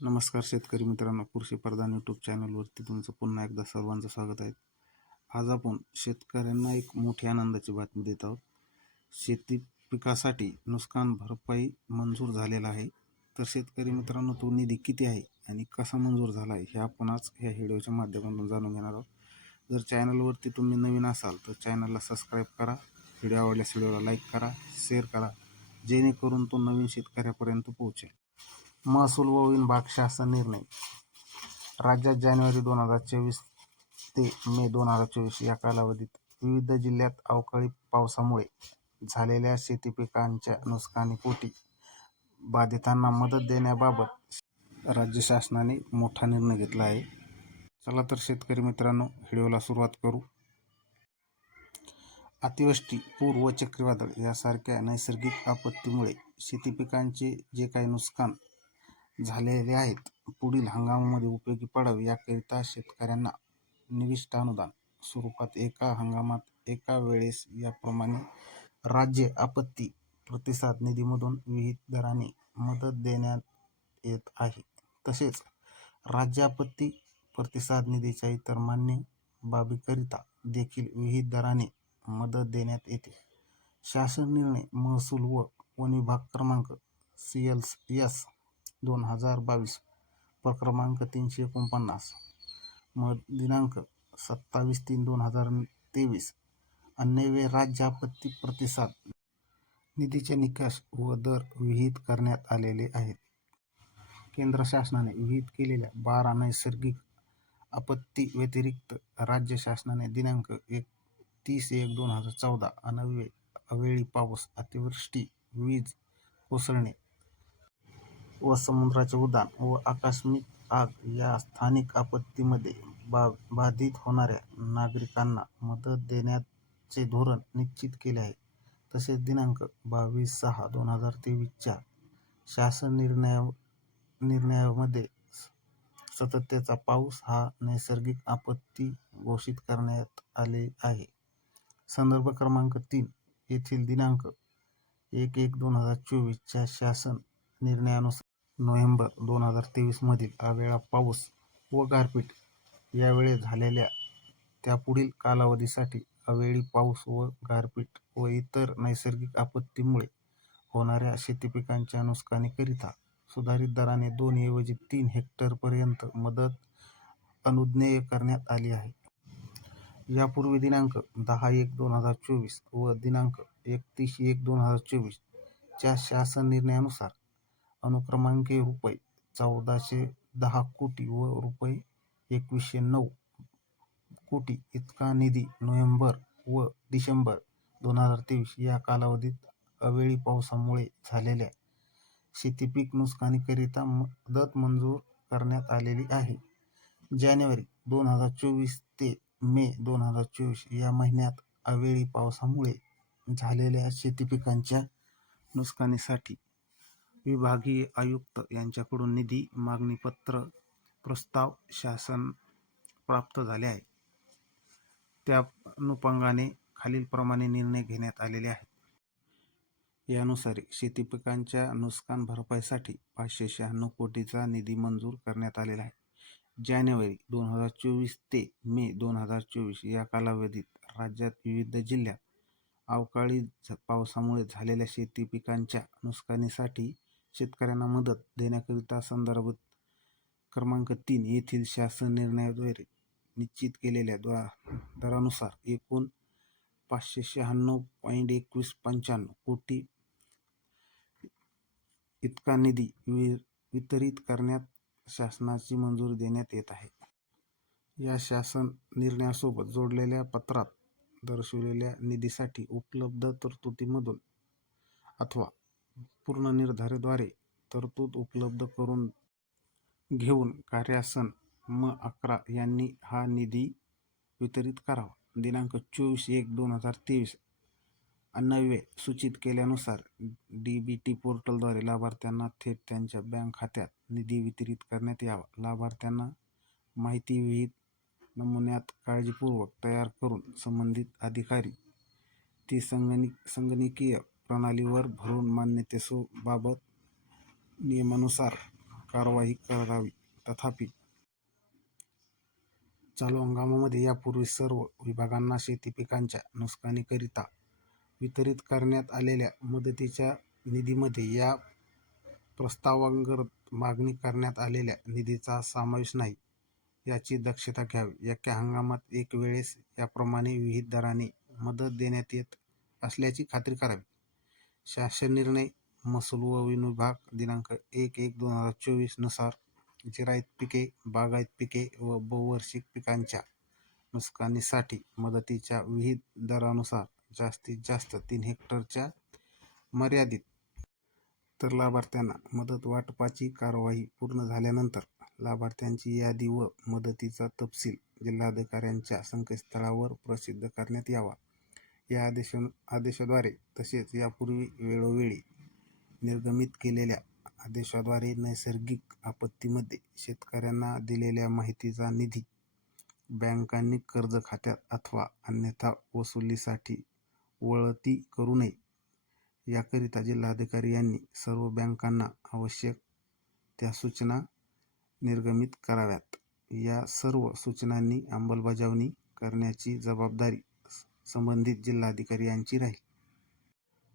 नमस्कार शेतकरी मित्रांनो कृषी प्रधान यूट्यूब चॅनलवरती तुमचं पुन्हा एकदा सर्वांचं स्वागत आहे. आज आपण शेतकऱ्यांना एक मोठी आनंदाची बातमी देत आहोत. शेती पिकासाठी नुकसान भरपाई मंजूर झालेला आहे. तर शेतकरी मित्रांनो तो निधी किती आहे आणि कसा मंजूर झाला आहे हे आपण आज ह्या व्हिडिओच्या माध्यमातून जाणून घेणार आहोत. जर चॅनलवरती तुम्ही नवीन असाल तर चॅनलला सबस्क्राईब करा. व्हिडिओ आवडल्यास व्हिडिओला लाईक करा शेअर करा. जेणेकरून तो नवीन शेतकऱ्यापर्यंत पोहोचेल. महसूल व विभाग शासन निर्णय. राज्यात जानेवारी दोन हजार चोवीस ते मे दोन हजार चोवीस या कालावधीत विविध जिल्ह्यात अवकाळी पावसामुळे झालेल्या शेती पिकांच्या नुकसानीपोटी बाधितांना मदत देण्याबाबत राज्य शासनाने मोठा निर्णय घेतला आहे. चला तर शेतकरी मित्रांनो व्हिडिओला सुरुवात करू. अतिवृष्टी पूर व चक्रीवादळ यासारख्या नैसर्गिक आपत्तीमुळे शेती पिकांचे जे काही नुकसान झालेले आहेत पुढील हंगामामध्ये उपयोगी पडावे याकरिता शेतकऱ्यांना निविष्ट अनुदान स्वरूपात एका हंगामात एका वेळेस याप्रमाणे राज्य आपत्ती प्रतिसाद निधीमधून विहित दराने मदत देण्यात येत आहे. तसेच राज्य आपत्ती प्रतिसाद निधीच्या इतर मान्य बाबीकरिता देखील विहित दराने मदत देण्यात येते. शासन निर्णय महसूल व वन विभाग क्रमांक सी एल एस दोन हजार बावीस प्रक्रमांक तीनशे एकोणपन्नास. म दिनांक सत्तावीस तीन दोन हजार तेवीस. अन्यव्य राज्य आपत्ती प्रतिसाद निधीचे निकष व दर विहित करण्यात आलेले आहेत. केंद्र शासनाने विहित केलेल्या बारा नैसर्गिक आपत्ती व्यतिरिक्त राज्य शासनाने दिनांक एक तीस एक दोन हजार चौदा अनवे अवेळी पाऊस अतिवृष्टी वीज कोसळणे व समुद्राचे उदान व आकस्मिक आग या स्थानिक आपत्तीमध्ये बा बाधित होणाऱ्या नागरिकांना मदत देण्याचे धोरण निश्चित केले आहे. तसेच दिनांक बावीस सहा दोन हजार तेवीसच्या शासन निर्णया निर्णयामध्ये सततचा पाऊस हा नैसर्गिक आपत्ती घोषित करण्यात आले आहे. संदर्भ क्रमांक तीन येथील दिनांक एक एक दोन हजार चोवीसच्या शासन निर्णयानुसार नोव्हेंबर दोन हजार तेवीसमधील अवेळा पाऊस व गारपीट यावेळी झालेल्या त्यापुढील कालावधीसाठी अवेळी पाऊस व गारपीट व इतर नैसर्गिक आपत्तीमुळे होणाऱ्या शेतीपिकांच्या नुकसानीकरिता सुधारित दराने दोन ऐवजी तीन हेक्टरपर्यंत मदत अनुज्ञेय करण्यात आली आहे. यापूर्वी दिनांक दहा एक दोन हजार चोवीस व दिनांक एकतीस एक दोन हजार चोवीसच्या शासन निर्णयानुसार अनुक्रमांके रुपये चौदाशे दहा कोटी व रुपये एकवीसशे नऊ कोटी इतका निधी नोव्हेंबर व डिसेंबर दोन हजार तेवीस या कालावधीत अवेळी पावसामुळे झालेल्या शेतीपीक नुकसानीकरिता मदत मंजूर करण्यात आलेली आहे. जानेवारी दोन हजार चोवीस ते मे दोन हजार चोवीस या महिन्यात अवेळी पावसामुळे झालेल्या शेतीपिकांच्या नुकसानीसाठी विभागीय आयुक्त यांच्याकडून निधी मागणीपत्र प्रस्ताव शासन प्राप्त झाले आहे. त्या अनुषंगाने खालीलप्रमाणे निर्णय घेण्यात आलेले आहेत. यानुसार शेती पिकांच्या नुकसान भरपाईसाठी पाचशे शहाण्णव कोटीचा निधी मंजूर करण्यात आलेला आहे. जानेवारी दोन हजार चोवीस ते मे दोन हजार चोवीस या कालावधीत राज्यात विविध जिल्ह्यात अवकाळी पावसामुळे झालेल्या शेती पिकांच्या नुकसानीसाठी शेतकऱ्यांना मदत देण्याकरिता संदर्भ क्रमांक तीन येथील शासन निर्णयाद्वारे निश्चित केलेल्या द्वा दरानुसार एकूण पाचशे शहाण्णव पॉईंट एकवीस पंच्याण्णव कोटी इतका निधी वि वितरित करण्यात शासनाची मंजुरी देण्यात येत आहे. या शासन निर्णयासोबत जोडलेल्या पत्रात दर्शवलेल्या निधीसाठी उपलब्ध तरतुदीमधून अथवा पूर्वनिर्धाराद्वारे तरतूद उपलब्ध करून घेऊन कार्यासन म अकरा यांनी हा निधी वितरित करावा. दिनांक चोवीस एक दोन हजार तेवीस अन्नव्य सूचित केल्यानुसार डी बी टी पोर्टलद्वारे लाभार्थ्यांना थेट त्यांच्या बँक खात्यात निधी वितरित करण्यात यावा. लाभार्थ्यांना माहिती विहित नमुन्यात काळजीपूर्वक तयार करून संबंधित अधिकारी ती संगणिक संगणकीय प्रणालीवर भरून मान्यतेसो बाबत नियमानुसार कारवाई करावी. तथापि चालू हंगामामध्ये यापूर्वी सर्व विभागांना शेती पिकांच्या नुकसानीकरिता वितरित करण्यात आलेल्या मदतीच्या निधीमध्ये या प्रस्तावांतर्गत मागणी करण्यात आलेल्या निधीचा समावेश नाही याची दक्षता घ्यावी. एका हंगामात एक वेळेस याप्रमाणे विहित दराने मदत देण्यात येत असल्याची खात्री करावी. शासन निर्णय महसूल व वन विभाग दिनांक एक एक दोन हजार चोवीसनुसार जिरायत पिके बागायत पिके व बहुवार्षिक पिकांच्या नुकसानीसाठी मदतीच्या विहित दरानुसार जास्तीत जास्त तीन हेक्टरच्या मर्यादित. तर लाभार्थ्यांना मदत वाटपाची कार्यवाही पूर्ण झाल्यानंतर लाभार्थ्यांची यादी व मदतीचा तपशील जिल्हाधिकाऱ्यांच्या संकेतस्थळावर प्रसिद्ध करण्यात यावा. या आदेश आदेशाद्वारे तसेच यापूर्वी वेळोवेळी निर्गमित केलेल्या आदेशाद्वारे नैसर्गिक आपत्तीमध्ये शेतकऱ्यांना दिलेल्या माहितीचा निधी बँकांनी कर्ज खात्यात अथवा अन्यथा वसुलीसाठी वळती करू नये. याकरिता जिल्हाधिकारी यांनी सर्व बँकांना आवश्यक त्या सूचना निर्गमित कराव्यात. या सर्व सूचनांनी अंमलबजावणी करण्याची जबाबदारी संबंधित जिल्हाधिकारी यांची राहील.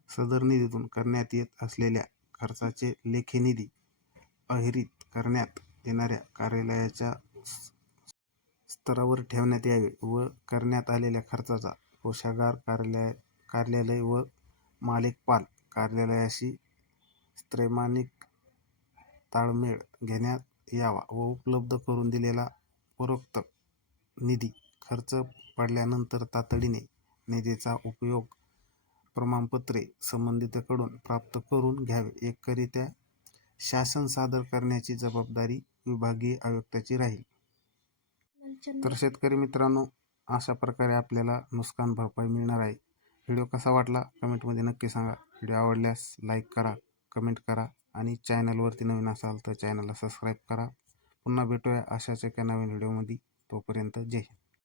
सदर निधीतून करण्यात येत असलेल्या खर्चाचे लेखी निधी अहिरित करण्यात येणाऱ्या कार्यालयाच्या स्तरावर ठेवण्यात यावे व करण्यात आलेल्या खर्चाचा कोषागार कार्यालय कार्यालय व मालेकपाल कार्यालयाशी त्रैमानिक ताळमेळ घेण्यात यावा व उपलब्ध करून दिलेला उपरोक्त निधी खर्च पडल्यानंतर तातडीने निधीचा उपयोग प्रमाणपत्रे संबंधितकडून प्राप्त करून घ्यावे. एकरित्या शासन सादर करण्याची जबाबदारी विभागीय आयुक्ताची राहील. तर शेतकरी मित्रांनो अशा प्रकारे आपल्याला नुकसान भरपाई मिळणार आहे. व्हिडिओ कसा वाटला कमेंटमध्ये नक्की सांगा. व्हिडिओ आवडल्यास लाईक करा कमेंट करा आणि चॅनलवरती नवीन असाल तर चॅनलला सबस्क्राईब करा. पुन्हा भेटूया अशाच एका नवीन व्हिडिओमध्ये. तोपर्यंत जय हिंद.